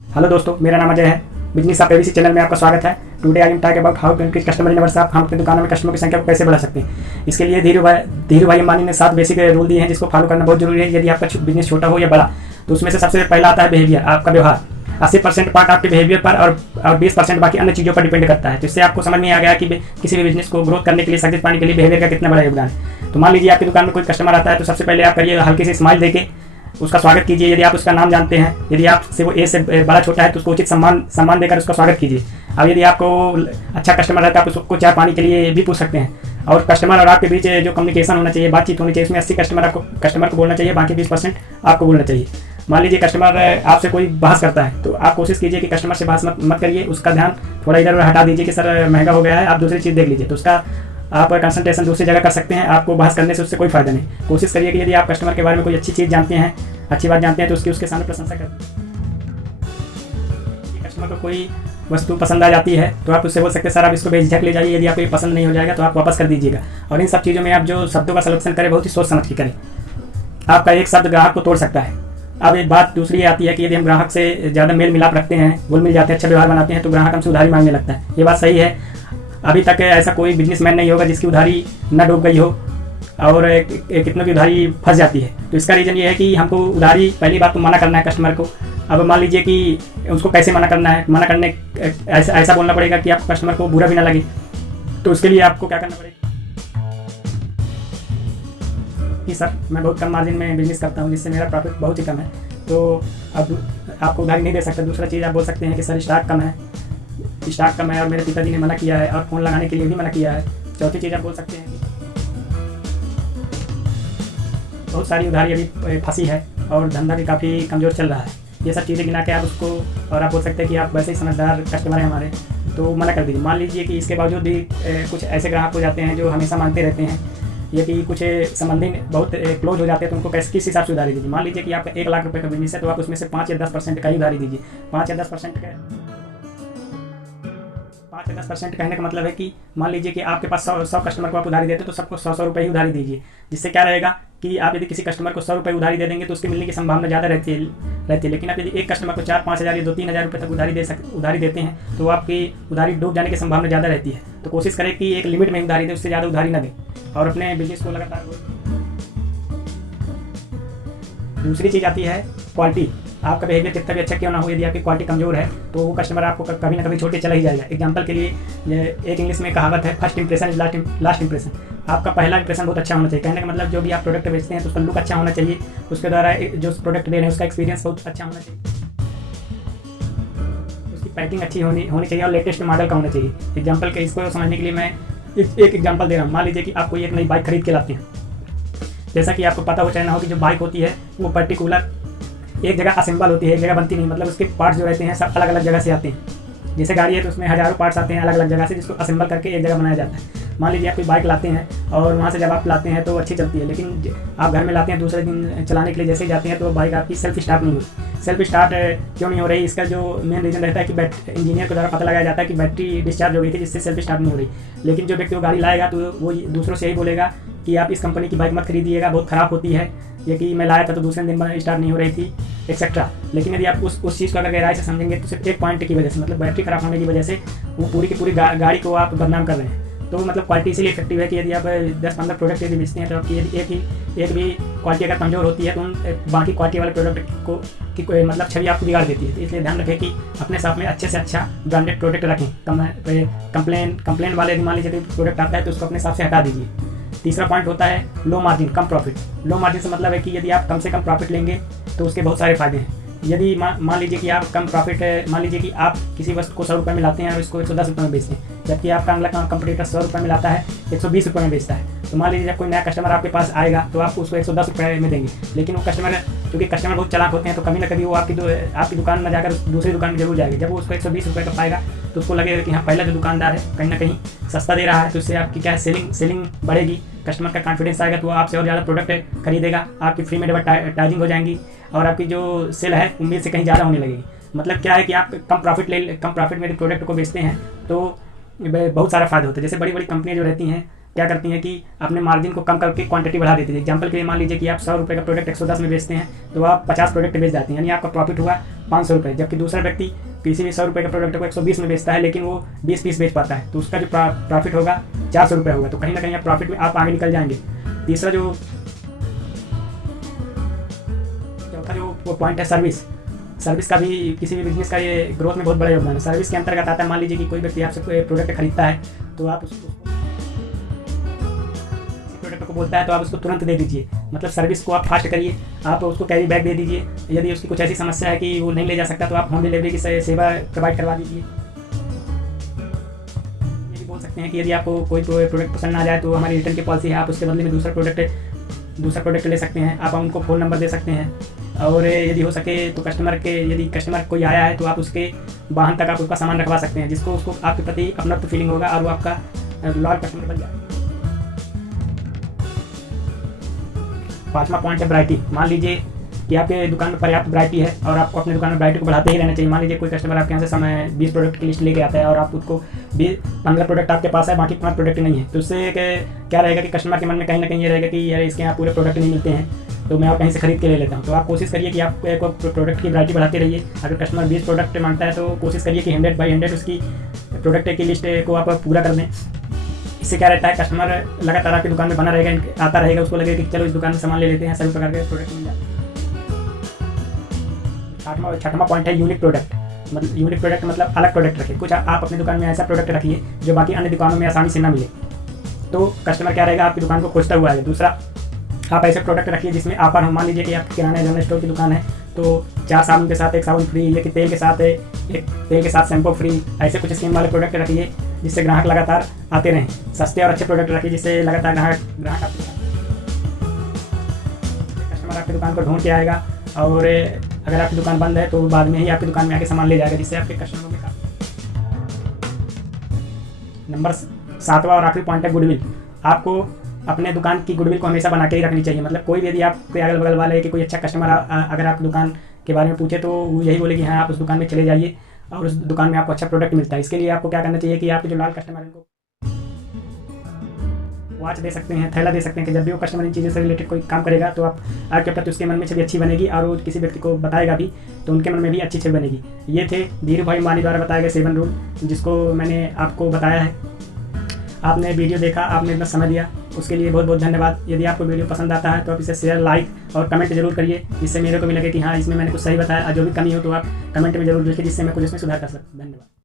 Hello दोस्तों, मेरा नाम अजय है। बिजनेस ऑफ एबीसी चैनल में आपका स्वागत है। Today I am talk about how to increase customer number of. हम अपनी दुकानों में कस्टमर की संख्या को कैसे बढ़ा सकते हैं। इसके लिए धीरू भाई अंबानी ने 7 बेसिक रूल दिए हैं जिसको फॉलो करना बहुत जरूरी है। यदि आपका बिजनेस छोटा हो या बड़ा, तो उसमें से सबसे पहला आता है बिहेवियर, आपका व्यवहार। 80% पार्ट आपके बिहेवियर पर और 20% बाकी अन्य चीज़ों पर डिपेंड करता है। तो इससे आपको समझ में आ गया कि किसी भी बिजनेस को ग्रोथ करने के लिए, सक्सेस पाने के लिए बिहेवियर का कितना बड़ा योगदान है। तो मान लीजिए आपकी दुकान में कोई कस्टमर आता है, तो सबसे पहले आप करिए हल्की सी स्माइल देके उसका स्वागत कीजिए। यदि आप उसका नाम जानते हैं, यदि आपसे वो ए से बड़ा छोटा है, तो उसको उचित सम्मान देकर उसका स्वागत कीजिए। अब यदि आपको अच्छा कस्टमर है तो आप उसको चाय पानी के लिए भी पूछ सकते हैं। और कस्टमर और आपके बीच जो कम्युनिकेशन होना चाहिए, बातचीत होनी चाहिए, उसमें 80 कस्टमर को बोलना चाहिए, बाकी 20% आपको बोलना चाहिए। मान लीजिए कस्टमर आपसे कोई बहस करता है, तो आप कोशिश कीजिए कि कस्टमर से बहस मत करिए, उसका ध्यान थोड़ा इधर उधर हटा दीजिए कि सर महंगा हो गया है, आप दूसरी चीज़ देख लीजिए। तो उसका आप कंसंट्रेशन दूसरी जगह कर सकते हैं। आपको बहस करने से उससे कोई फायदा नहीं। कोशिश करिए कि यदि आप कस्टमर के बारे में कोई अच्छी चीज़ जानते हैं, अच्छी बात जानते हैं, तो उसके सामने प्रशंसा करें। कस्टमर को कोई वस्तु पसंद आ जाती है तो आप उससे बोल सकते हैं सर आप इसको बेझिझक ले जाइए, यदि आपको ये पसंद नहीं हो जाएगा तो आप वापस कर दीजिएगा। और इन सब चीज़ों में आप जो शब्दों का सिलेक्शन करें बहुत ही सोच समझ के करें। आपका एक शब्द ग्राहक को तोड़ सकता है। अब एक बात दूसरी आती है कि यदि हम ग्राहक से ज़्यादा मेल मिलाप रखते हैं, घुल मिल जाते हैं, अच्छा व्यवहार बनाते हैं, तो ग्राहक हमसे उधारी मांगने लगता है। ये बात सही है। अभी तक ऐसा कोई बिजनेसमैन नहीं होगा जिसकी उधारी न डूब गई हो और कितनों की उधारी फंस जाती है। तो इसका रीज़न ये है कि हमको उधारी, पहली बात तो मना करना है कस्टमर को। अब मान लीजिए कि उसको कैसे मना करना है, मना करने ऐसा बोलना पड़ेगा कि आप कस्टमर को बुरा भी ना लगे। तो उसके लिए आपको क्या करना पड़ेगा कि सर मैं बहुत कम मार्जिन में बिजनेस करता हूँ, जिससे मेरा प्रॉफिट बहुत ही कम है, तो अब आपको उधारी नहीं दे सकता। दूसरा चीज़ आप बोल सकते हैं कि सर स्टॉक कम है और मेरे पिताजी ने मना किया है और फ़ोन लगाने के लिए भी मना किया है। चौथी चीज़ आप बोल सकते हैं कि बहुत सारी उधारी अभी फंसी है और धंधा भी काफ़ी कमज़ोर चल रहा है। ये सब चीज़ें गिना के आप उसको, और आप बोल सकते हैं कि आप वैसे ही समझदार कस्टमर हैं हमारे, तो मना कर दीजिए। मान लीजिए कि इसके बावजूद भी कुछ ऐसे ग्राहक हो जाते हैं जो हमेशा मांगते रहते हैं, या कि कुछ संबंधी बहुत क्लोज हो जाते हैं, तो उनको किस हिसाब से उधारी दीजिए। मान लीजिए कि आपका 1 लाख रुपये का बिजनेस है, तो आप उसमें से 5 या 10% का ही उधारी दीजिए। 5 या 10% कहने का मतलब है कि मान लीजिए कि आपके पास 100 कस्टमर को आप उधारी देते हैं, तो सबको 100 रुपये ही उधारी दीजिए। जिससे क्या रहेगा कि आप यदि किसी कस्टमर को 100 रुपये उधारी दे देंगे तो उसके मिलने की संभावना ज़्यादा रहती है। लेकिन आप यदि एक कस्टमर को 4-5 हज़ार या 2-3 हज़ार रुपये तक उधारी देते हैं, तो आपकी उधारी डूब जाने की संभावना ज़्यादा रहती है। तो कोशिश करें कि एक लिमिट में उधारी दें, उससे ज़्यादा उधारी ना दें और अपने बिजनेस को लगातार। दूसरी चीज़ आती है क्वालिटी। आपका बिहेवियर कितना भी अच्छा क्यों ना हो, यदि आपकी क्वालिटी कमजोर है तो वो कस्टमर आपको कभी ना कभी छोड़ के चला ही जाएगा। एग्जांपल के लिए एक इंग्लिश में कहावत है, first impression is last impression. आपका पहला इंप्रेशन बहुत अच्छा होना चाहिए। कहने का मतलब जो भी आप प्रोडक्ट बेचते हैं तो उसका लुक अच्छा होना चाहिए, उसके द्वारा जो प्रोडक्ट दे रहे हैं उसका एक्सपीरियंस बहुत अच्छा होना चाहिए, उसकी पैकिंग अच्छी होनी चाहिए और लेटेस्ट मॉडल का होना चाहिए। एग्जाम्पल के इसको समझने के लिए मैं एक एग्जाम्पल दे रहा हूँ। मान लीजिए कि आप कोई एक नई बाइक खरीद के लाते हैं। जैसा कि आपको पता हो चाहे ना हो कि जो बाइक होती है वो पर्टिकुलर एक जगह असेंबल होती है, एक जगह बनती नहीं। मतलब उसके पार्ट्स जो रहते हैं सब अलग अलग जगह से आते हैं। जैसे गाड़ी है तो उसमें हज़ारों पार्ट्स आते हैं अलग अलग जगह से, जिसको असेंबल करके एक जगह बनाया जाता है। मान लीजिए आप कोई बाइक लाते हैं और वहाँ से जब आप लाते हैं तो अच्छी चलती है, लेकिन आप घर में लाते हैं दूसरे दिन चलाने के लिए जैसे ही जाते हैं तो बाइक आपकी सेल्फ स्टार्ट नहीं होती। सेल्फ स्टार्ट क्यों नहीं हो रही, इसका जो मेन रीज़न रहता है कि इंजीनियर के द्वारा पता लगाया जाता है कि बैटरी डिस्चार्ज हो गई थी, जिससे सेल्फ स्टार्ट नहीं हो रही। लेकिन जो व्यक्ति वो गाड़ी लाएगा तो वो दूसरों से यही बोलेगा कि आप इस कंपनी की बाइक मत खरीदिएगा, बहुत ख़राब होती है, ये कि मैं लाया था तो दूसरे दिन स्टार्ट नहीं हो रही थी, एक्सेट्रा। लेकिन यदि आप उस चीज़ को अगर गहराई से समझेंगे तो सिर्फ एक पॉइंट की वजह से, मतलब बैटरी खराब होने की वजह से वो पूरी की पूरी गाड़ी को आप बदनाम कर रहे हैं। तो मतलब क्वालिटी इसीलिए इफेक्टिव है कि यदि आप 10-15 प्रोडक्ट यदि बेचते हैं तो आपकी यदि एक भी क्वालिटी अगर कमज़ोर होती है तो उन बाकी क्वालिटी वाले प्रोडक्ट की मतलब छवि आपको बिगाड़ देती है। तो इसलिए ध्यान रखें कि अपने साथ में अच्छे से अच्छा ब्रांडेड प्रोडक्ट रखें। कंप्लेन वाले मान लीजिए प्रोडक्ट आता है तो उसको अपने हिसाब से हटा दीजिए। तीसरा पॉइंट होता है लो मार्जिन कम प्रॉफिट। लो मार्जिन से मतलब है कि यदि आप कम से कम प्रॉफिट लेंगे तो उसके बहुत सारे फायदे हैं। यदि मान लीजिए कि आप कम प्रॉफिट, मान लीजिए कि आप किसी वस्तु को 100 रुपये में लाते हैं और इसको 110 रुपये में बेचते हैं, जबकि आपका अगला कंपटीटर 100 रुपये में लाता है 120 रुपये में बेचता है। तो मान लीजिए जब कोई नया कस्टमर आपके पास आएगा तो आप उसको 110 रुपये में देंगे। लेकिन वो कस्टमर, क्योंकि कस्टमर बहुत चालाक होते हैं, तो कभी ना कभी वो आपकी दुकान में जाकर दूसरी दुकान में जरूर जाएंगे। जब वो उसको 120 रुपये का पाएगा तो उसको लगेगा कि हाँ पहला जो दुकानदार है कहीं ना कहीं सस्ता दे रहा है, तो उससे आपकी क्या है सेलिंग बढ़ेगी, कस्टमर का कॉन्फिडेंस आएगा तो वो आपसे और ज़्यादा प्रोडक्ट खरीदेगा, आपकी फ्री में एडवर्टाइजिंग हो जाएंगी और आपकी जो सेल है उम्मीद से कहीं ज़्यादा होने लगेगी। मतलब क्या है कि आप कम प्रॉफिट में प्रोडक्ट को बेचते हैं तो बहुत सारा फ़ायदा होता है। जैसे बड़ी बड़ी कंपनियाँ जो रहती हैं क्या करती हैं कि अपने मार्जिन को कम करके क्वांटिटी बढ़ा देती है। एग्जांपल के लिए मान लीजिए कि आप 100 रुपये का प्रोडक्ट 110 में बेचते हैं, तो आप 50 प्रोडक्ट बेच जाते हैं, यानी आपका प्रॉफिट हुआ 500 रुपये। जबकि दूसरा व्यक्ति किसी भी 100 रुपये का प्रोडक्ट को 120 में बेचता है, लेकिन वो 20 पीस बेच पाता है, तो उसका जो प्रॉफिट होगा 400 रुपये होगा। तो कहीं ना कहीं आप प्रॉफिट में आप आगे निकल जाएंगे। तीसरा जो चौथा जो वो पॉइंट है सर्विस। सर्विस का भी किसी भी बिजनेस का ये ग्रोथ में बहुत बड़ा योगदान है। सर्विस के अंतर्गत आता है, मान लीजिए कि कोई व्यक्ति आपसे कोई प्रोडक्ट खरीदता है, तो आप उसको प्रोडक्ट को बोलता है तो आप उसको तुरंत दे दीजिए, मतलब सर्विस को आप फास्ट करिए। आप उसको कैरी बैग दे दीजिए। यदि उसकी कुछ ऐसी समस्या है कि वो नहीं ले जा सकता, तो आप होम डिलीवरी की सेवा प्रोवाइड करवा दीजिए। ये भी बोल सकते हैं कि यदि आपको कोई प्रोडक्ट पसंद ना आ जाए, तो हमारी रिटर्न की पॉलिसी है, आप उसके बदले में दूसरा प्रोडक्ट ले सकते हैं। आप उनको फ़ोन नंबर दे सकते हैं, और यदि हो सके तो यदि कस्टमर कोई आया है, तो आप उसके वाहन तक आप उसका सामान रखवा सकते हैं, जिसको उसको आपके प्रति अपनत्व फीलिंग होगा और वो आपका लॉयल कस्टमर बन जाएगा। 5वां पॉइंट है वैरायटी। मान लीजिए कि आपके दुकान में पर्याप्त वैरायटी है और आपको अपने दुकान में वैरायटी को बढ़ाते ही रहना चाहिए। मान लीजिए कोई कस्टमर आपके यहाँ से 20 प्रोडक्ट की लिस्ट लेके आता है और आप उसको 15 प्रोडक्ट आपके पास है, बाकी 5 प्रोडक्ट नहीं है, तो उससे क्या रहेगा कि कस्टमर के मन में कहीं ना कहीं ये रहेगा कि यार इसके यहाँ पूरे प्रोडक्ट नहीं मिलते हैं, तो मैं और कहीं से खरीद के ले लेता हूँ। तो आप कोशिश करिए कि आप प्रोडक्ट की वैरायटी बढ़ाते रहिए। अगर कस्टमर 20 प्रोडक्ट मांगता है, तो कोशिश करिए कि 100 बाई 100 उसकी प्रोडक्ट की लिस्ट को आप पूरा कर दें। इससे क्या रहता है, कस्टमर लगातार आपकी दुकान में बना रहेगा, आता रहेगा, उसको लगेगा कि चलो इस दुकान में सामान ले लेते हैं, सभी प्रकार के प्रोडक्ट मिल जाते हैं। 6वां पॉइंट है यूनिक प्रोडक्ट। मतलब यूनिक प्रोडक्ट मतलब अलग प्रोडक्ट रखिए। कुछ आप अपनी दुकान में ऐसा प्रोडक्ट रखिए जो बाकी अन्य दुकानों में आसानी से ना मिले, तो कस्टमर क्या रहेगा, आपकी दुकान को खोजता हुआ आएगा। दूसरा, आप ऐसे प्रोडक्ट रखिए जिसमें ऑफर हो। मान लीजिए कि आपकी किराना जनरल स्टोर की दुकान है, तो 4 साबुन के साथ 1 साबुन फ्री, या कि तेल के साथ शैम्पू फ्री। ऐसे कुछ स्कीम वाले प्रोडक्ट रखिए जिससे ग्राहक लगातार आते रहें। सस्ते और अच्छे प्रोडक्ट रखिए जिससे लगातार ग्राहक आते रहें। कस्टमर आपकी दुकान को ढूंढ के आएगा, और अगर आपकी दुकान बंद है तो बाद में ही आपकी दुकान में आके सामान ले जाएगा, जिससे आपके कस्टमरों में नंबर 7वां और आखिरी पॉइंट है गुडविल। आपको अपने दुकान की गुडविल को हमेशा बना के ही रखनी चाहिए। मतलब कोई भी यदि आपके अगल बगल वाले कि कोई अच्छा कस्टमर अगर आपकी दुकान के बारे में पूछे, तो वो यही बोले कि हाँ, आप उस दुकान में चले जाइए और उस दुकान में आपको अच्छा प्रोडक्ट मिलता है। इसके लिए आपको क्या करना चाहिए कि आपके जो लॉयल कस्टमर हैं उनको वॉच दे सकते हैं, थैला दे सकते हैं, कि जब भी वो कस्टमर इन चीज़ों से रिलेटेड कोई काम करेगा, तो आपके प्रति उसके मन में छवि अच्छी बनेगी, और वो किसी व्यक्ति को बताएगा भी तो उनके मन में भी अच्छी छवि बनेगी। ये थे धीरू भाई अंबानी द्वारा बताए गए 7 रूल, जिसको मैंने आपको बताया है। आपने वीडियो देखा, आपने इतना समय दिया, उसके लिए बहुत बहुत धन्यवाद। यदि आपको वीडियो पसंद आता है तो आप इसे शेयर, लाइक और कमेंट जरूर करिए, जिससे मेरे को भी लगे कि हाँ, इसमें मैंने कुछ सही बताया। और जो भी कमी हो तो आप कमेंट में जरूर लिखिए, जिससे मैं कुछ इसमें सुधार कर सकूँ। धन्यवाद।